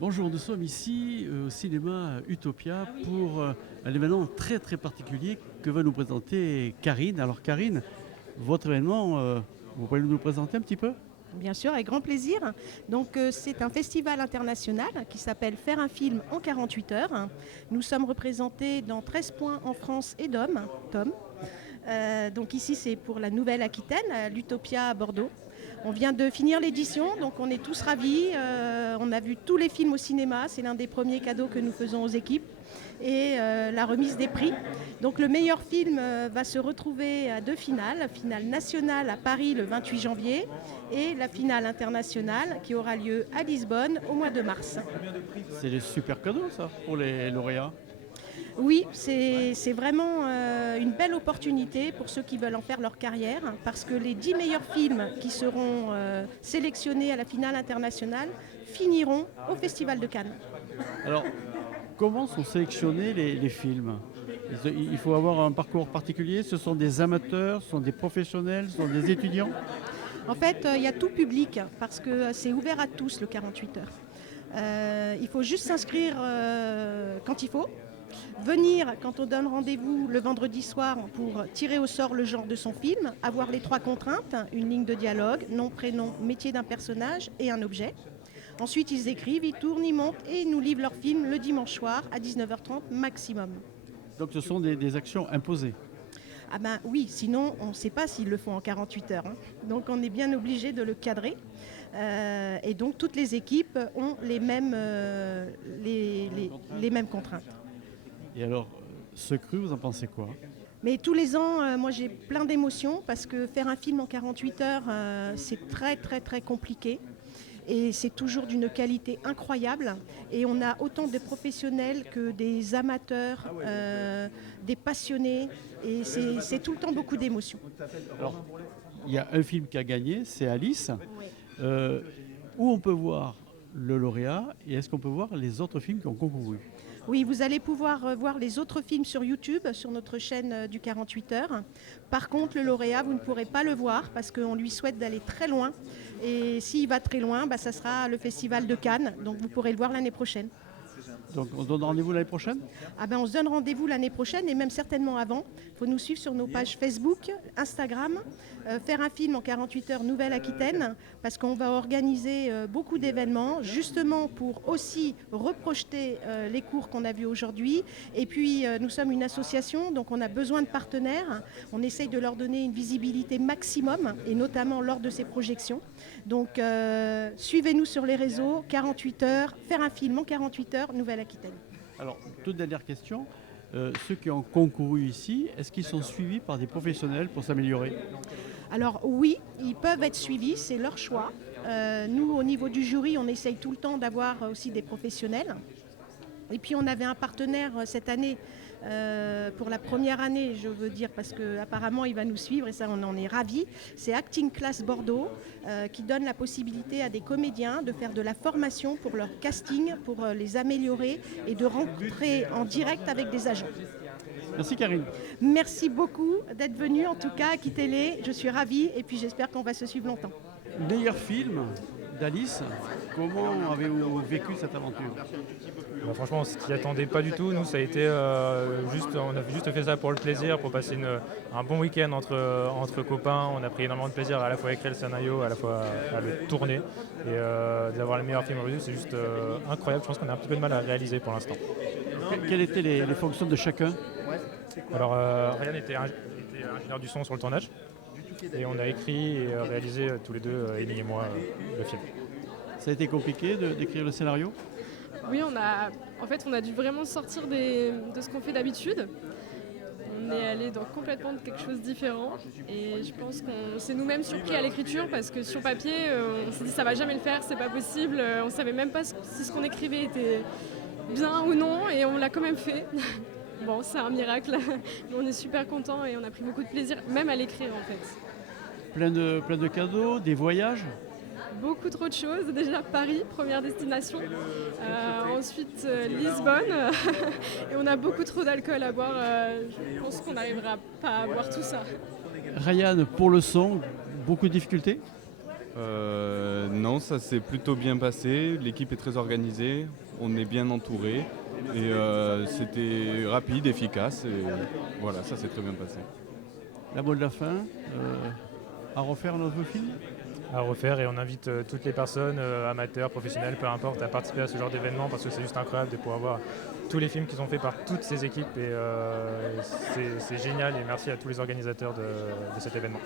Bonjour, nous sommes ici au cinéma Utopia pour un événement très très particulier que va nous présenter Karine. Alors Karine, votre événement, vous pouvez nous le présenter un petit peu? Bien sûr, avec grand plaisir. Donc, c'est un festival international qui s'appelle Faire un film en 48 heures. Nous sommes représentés dans 13 points en France et Tom. Donc ici, c'est pour la Nouvelle-Aquitaine, à l'Utopia à Bordeaux. On vient de finir l'édition, donc on est tous ravis. On a vu tous les films au cinéma, c'est l'un des premiers cadeaux que nous faisons aux équipes. Et la remise des prix. Donc le meilleur film va se retrouver à deux finales, la finale nationale à Paris le 28 janvier et la finale internationale qui aura lieu à Lisbonne au mois de mars. C'est des super cadeaux ça pour les lauréats. Oui, c'est vraiment une belle opportunité pour ceux qui veulent en faire leur carrière, parce que les 10 meilleurs films qui seront sélectionnés à la finale internationale finiront au Festival de Cannes. Alors, comment sont sélectionnés les films? Il faut avoir un parcours particulier, ce sont des amateurs, ce sont des professionnels, ce sont des étudiants? En fait, il y a tout public, parce que c'est ouvert à tous le 48 heures. Il faut juste s'inscrire quand il faut. Venir quand on donne rendez-vous le vendredi soir pour tirer au sort le genre de son film, avoir les trois contraintes, une ligne de dialogue, nom, prénom, métier d'un personnage et un objet. Ensuite, ils écrivent, ils tournent, ils montent et ils nous livrent leur film le dimanche soir à 19h30 maximum. Donc ce sont des actions imposées. Ah ben oui, sinon on ne sait pas s'ils le font en 48 heures. Donc on est bien obligé de le cadrer. Et donc toutes les équipes ont les mêmes contraintes. Et alors, ce cru, vous en pensez quoi? Mais tous les ans, moi j'ai plein d'émotions parce que faire un film en 48 heures, c'est très très très compliqué. Et c'est toujours d'une qualité incroyable. Et on a autant de professionnels que des amateurs, des passionnés. Et c'est tout le temps beaucoup d'émotions. Alors, il y a un film qui a gagné, c'est Alice. Où on peut voir le lauréat et est-ce qu'on peut voir les autres films qui ont concouru? Oui, vous allez pouvoir voir les autres films sur YouTube, sur notre chaîne du 48 heures. Par contre, le lauréat, vous ne pourrez pas le voir parce qu'on lui souhaite d'aller très loin. Et s'il va très loin, ça sera le Festival de Cannes. Donc vous pourrez le voir l'année prochaine. Donc on se donne rendez-vous l'année prochaine? On se donne rendez-vous l'année prochaine et même certainement avant. Il faut nous suivre sur nos pages Facebook, Instagram, Faire un film en 48 heures Nouvelle-Aquitaine, parce qu'on va organiser beaucoup d'événements, justement pour aussi reprojeter les cours qu'on a vus aujourd'hui. Et puis nous sommes une association, donc on a besoin de partenaires. On essaye de leur donner une visibilité maximum, et notamment lors de ces projections. Donc suivez-nous sur les réseaux, 48 heures, Faire un film en 48 heures Nouvelle-Aquitaine. Alors, toute dernière question. Ceux qui ont concouru ici, est-ce qu'ils sont suivis par des professionnels pour s'améliorer? Alors oui, ils peuvent être suivis, c'est leur choix. Nous, au niveau du jury, on essaye tout le temps d'avoir aussi des professionnels. Et puis on avait un partenaire cette année, pour la première année, je veux dire, parce qu'apparemment il va nous suivre et ça on en est ravis. C'est Acting Class Bordeaux qui donne la possibilité à des comédiens de faire de la formation pour leur casting, pour les améliorer et de rencontrer en direct avec des agents. Merci Karine. Merci beaucoup d'être venu en tout cas à Quittez-les. Je suis ravie et puis j'espère qu'on va se suivre longtemps. Meilleur film d'Alice, comment avez-vous vécu cette aventure? Franchement, on s'y attendait pas du tout. Nous, ça a été on a juste fait ça pour le plaisir, pour passer un bon week-end entre copains. On a pris énormément de plaisir à la fois à écrire le scénario, à la fois à le tourner. Et d'avoir le meilleur film aujourd'hui, c'est juste incroyable. Je pense qu'on a un petit peu de mal à réaliser pour l'instant. Quelles étaient les fonctions de chacun? Alors, Ryan était ingénieur du son sur le tournage. Et on a écrit et réalisé tous les deux, Élie et moi, le film. Ça a été compliqué d'écrire le scénario? Oui, on a dû vraiment sortir de ce qu'on fait d'habitude. On est allé dans complètement quelque chose de différent et je pense qu'on s'est nous-mêmes surpris à l'écriture parce que sur papier, on s'est dit ça va jamais le faire, c'est pas possible. On savait même pas si ce qu'on écrivait était bien ou non et on l'a quand même fait. Bon, c'est un miracle, mais on est super contents et on a pris beaucoup de plaisir, même à l'écrire en fait. Plein de cadeaux, des voyages? Beaucoup trop de choses. Déjà Paris, première destination. Ensuite Lisbonne. Et on a beaucoup trop d'alcool à boire. Je pense qu'on n'arrivera pas à boire tout ça. Ryan, pour le son, beaucoup de difficultés? Non, ça s'est plutôt bien passé. L'équipe est très organisée, on est bien entouré et c'était rapide, efficace et voilà, ça s'est très bien passé. La mot de la fin, à refaire notre film? À refaire et on invite toutes les personnes, amateurs, professionnels, peu importe, à participer à ce genre d'événement parce que c'est juste incroyable de pouvoir voir tous les films qui sont faits par toutes ces équipes et c'est génial et merci à tous les organisateurs de cet événement.